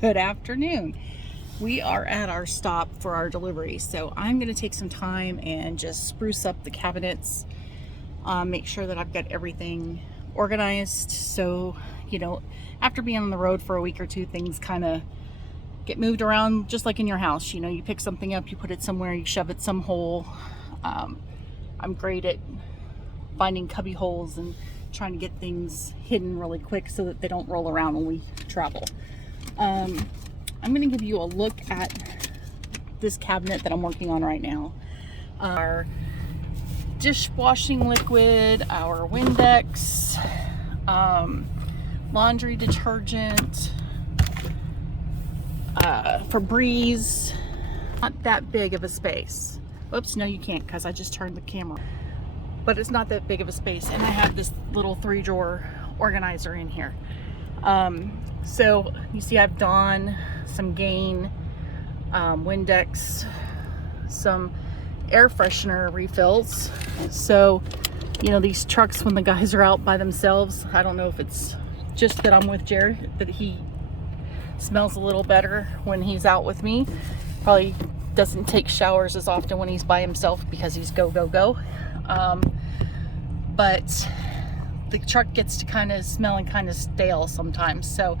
Good afternoon. We are at our stop for our delivery, so I'm going to take some time and just spruce up the cabinets, make sure that I've got everything organized. So, you know, after being on the road for a week or two, things kind of get moved around, just like in your house. You know, you pick something up, you put it somewhere, you shove it some hole. I'm great at finding cubby holes and trying to get things hidden really quick so that they don't roll around when we travel. I'm going to give you a look at this cabinet that I'm working on right now. Our dishwashing liquid, our Windex, laundry detergent, Febreze. Not that big of a space. Oops, no you can't because I just turned the camera. But it's not that big of a space, and I have this little 3-drawer organizer in here. So you see I've Dawn, some Gain, Windex, some air freshener refills. So, you know, these trucks, when the guys are out by themselves, I don't know if it's just that I'm with Jared, but he smells a little better when he's out with me. Probably doesn't take showers as often when he's by himself because he's go, go, go. But the truck gets to kind of smell and kind of stale sometimes, so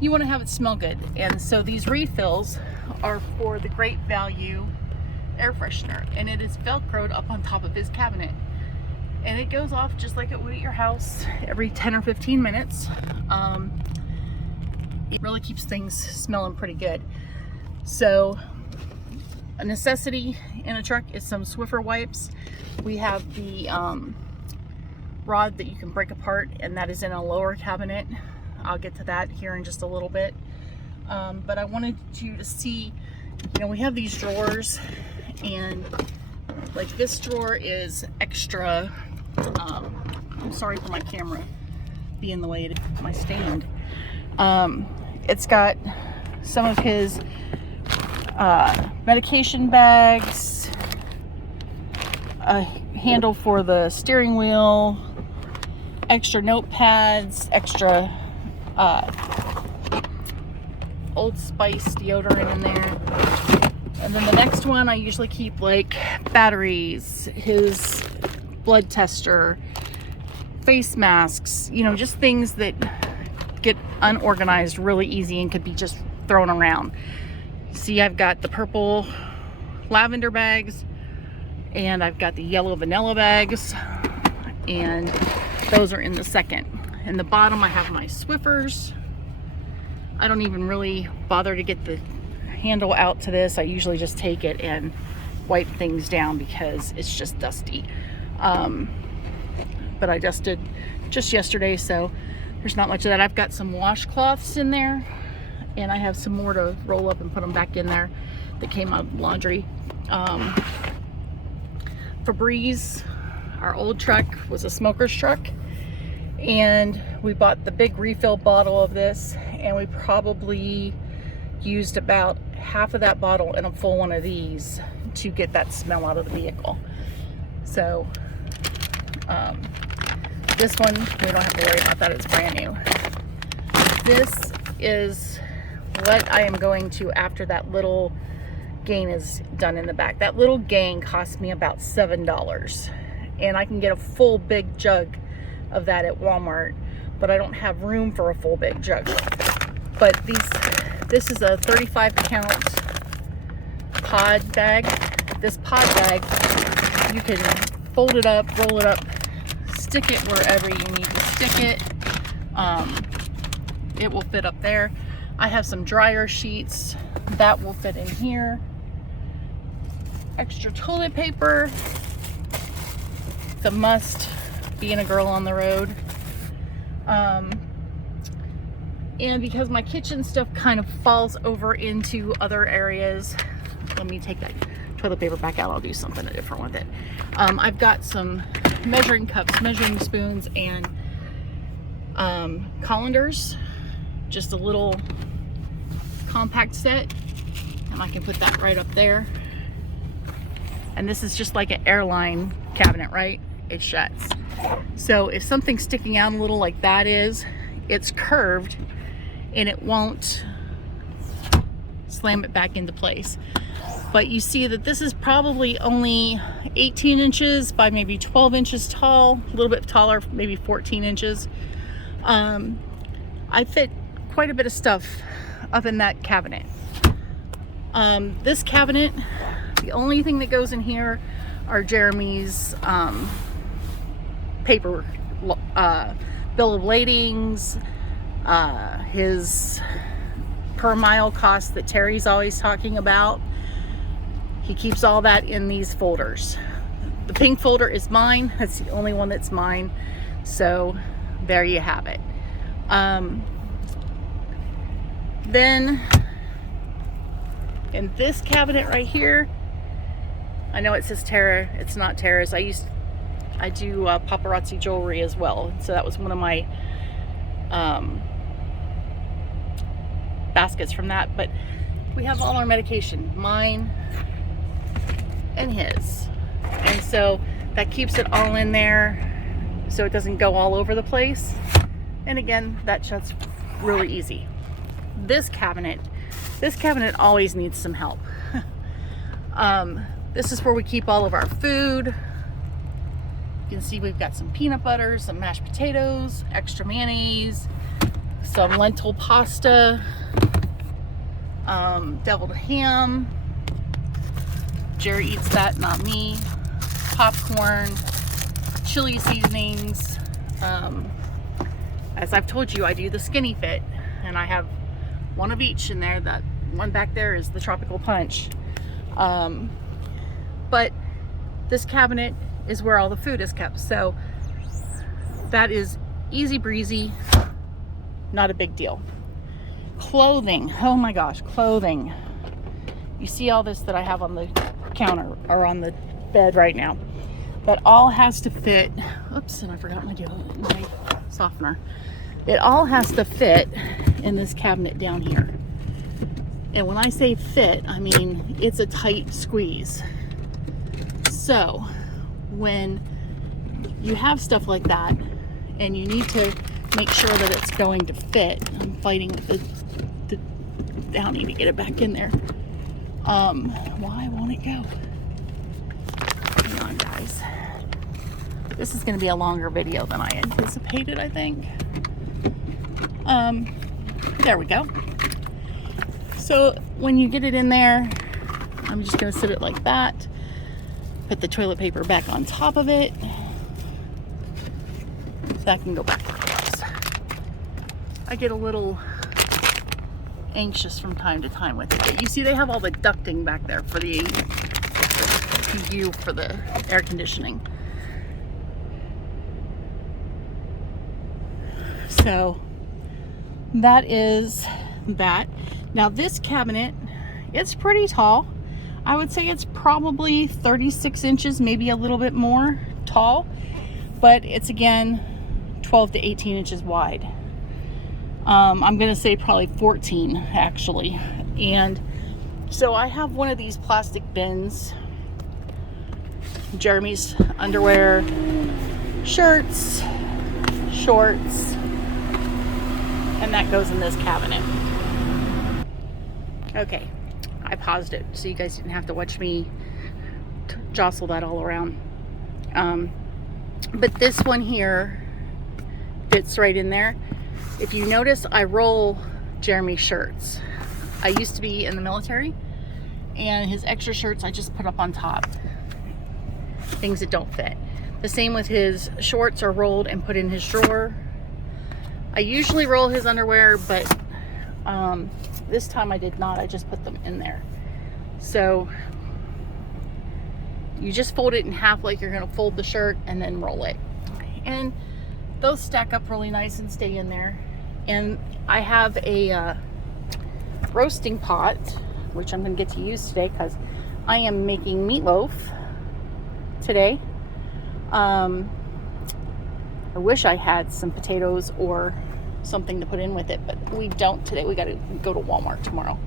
you want to have it smell good. And so these refills are for the Great Value air freshener, and it is velcroed up on top of his cabinet, and it goes off just like it would at your house every 10 or 15 minutes. It really keeps things smelling pretty good. So a necessity in a truck is some Swiffer wipes. We have the rod that you can break apart, and that is in a lower cabinet. I'll get to that here in just a little bit. But I wanted you to see, you know, we have these drawers, and like this drawer is extra. I'm sorry for my camera being the way it is, my stand. It's got some of his medication bags, a handle for the steering wheel, extra notepads, extra Old Spice deodorant in there. And then the next one I usually keep like batteries, his blood tester, face masks, you know, just things that get unorganized really easy and could be just thrown around. See, I've got the purple lavender bags, and I've got the yellow vanilla bags, and those are in the second. In the bottom I have my Swiffers. I don't even really bother to get the handle out to this. I usually just take it and wipe things down because it's just dusty. But I dusted just yesterday, so there's not much of that. I've got some washcloths in there, and I have some more to roll up and put them back in there that came out of laundry. Febreze, our old truck was a smoker's truck, and we bought the big refill bottle of this, and we probably used about half of that bottle in a full one of these to get that smell out of the vehicle. So this one, we don't have to worry about that, it's brand new. This is what I am going to after that little Gain is done in the back. That little Gain cost me about $7, and I can get a full big jug of that at Walmart, but I don't have room for a full big jug. But this is a 35 count pod bag. This pod bag, you can fold it up, roll it up, stick it wherever you need to stick it. It will fit up there. I have some dryer sheets that will fit in here. Extra toilet paper. It's a must being a girl on the road. And because my kitchen stuff kind of falls over into other areas, let me take that toilet paper back out. I'll do something different with it. I've got some measuring cups, measuring spoons, and colanders. Just a little compact set, and I can put that right up there. And this is just like an airline cabinet, right? It shuts. So if something's sticking out a little like that is, it's curved and it won't slam it back into place. But you see that this is probably only 18 inches by maybe 12 inches tall, a little bit taller, maybe 14 inches. I fit quite a bit of stuff up in that cabinet. This cabinet, the only thing that goes in here are Jeremy's paper, bill of ladings, his per mile cost that Terry's always talking about. He keeps all that in these folders. The pink folder is mine. That's the only one that's mine. So there you have it. Then in this cabinet right here, I know it says Tara, it's not Tara's. I do paparazzi jewelry as well. So that was one of my baskets from that. But we have all our medication, mine and his. And so that keeps it all in there so it doesn't go all over the place. And again, that shuts really easy. This cabinet always needs some help. This is where we keep all of our food. You can see we've got some peanut butter, some mashed potatoes, extra mayonnaise, some lentil pasta, deviled ham. Jerry eats that, not me. Popcorn, chili seasonings. As I've told you, I do the skinny fit, and I have one of each in there. That one back there is the tropical punch. But this cabinet is where all the food is kept, so that is easy breezy, not a big deal. Clothing, oh my gosh, clothing. You see all this that I have on the counter or on the bed right now. That all has to fit. Oops, and I forgot my softener. It all has to fit in this cabinet down here. And when I say fit, I mean it's a tight squeeze. So when you have stuff like that and you need to make sure that it's going to fit, I'm fighting with the downy to get it back in there. Why won't it go? Hang on, guys. This is going to be a longer video than I anticipated, I think. There we go. So when you get it in there, I'm just going to sit it like that. Put the toilet paper back on top of it. That can go back across. I get a little anxious from time to time with it. But you see they have all the ducting back there for the PU for the air conditioning. So that is that. Now this cabinet, it's pretty tall. I would say it's probably 36 inches, maybe a little bit more tall, but it's again 12 to 18 inches wide. I'm gonna say probably 14 actually. And so I have one of these plastic bins, Jeremy's underwear, shirts, shorts, and that goes in this cabinet. Okay, I paused it so you guys didn't have to watch me jostle that all around. But this one here fits right in there. If you notice, I roll Jeremy's shirts. I used to be in the military, and his extra shirts I just put up on top. Things that don't fit. The same with his shorts are rolled and put in his drawer. I usually roll his underwear, but this time I did not. I just put them in there. So you just fold it in half like you're going to fold the shirt and then roll it. And those stack up really nice and stay in there. And I have a roasting pot, which I'm going to get to use today because I am making meatloaf today. I wish I had some potatoes or something to put in with it, but we don't today. We got to go to Walmart tomorrow.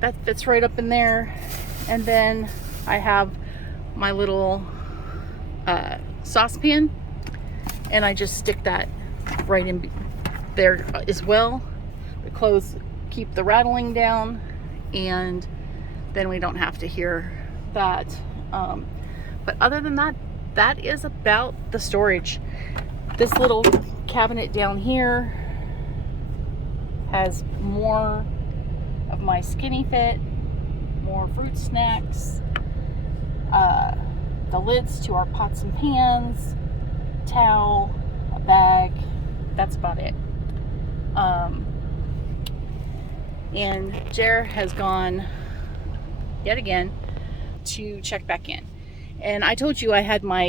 That fits right up in there. And then I have my little saucepan, and I just stick that right in there as well. The clothes keep the rattling down, and then we don't have to hear that. But other than that, that is about the storage. This little cabinet down here has more of my Skinny Fit, more fruit snacks, the lids to our pots and pans, towel, a bag. That's about it. And Jer has gone yet again to check back in. And I told you I had my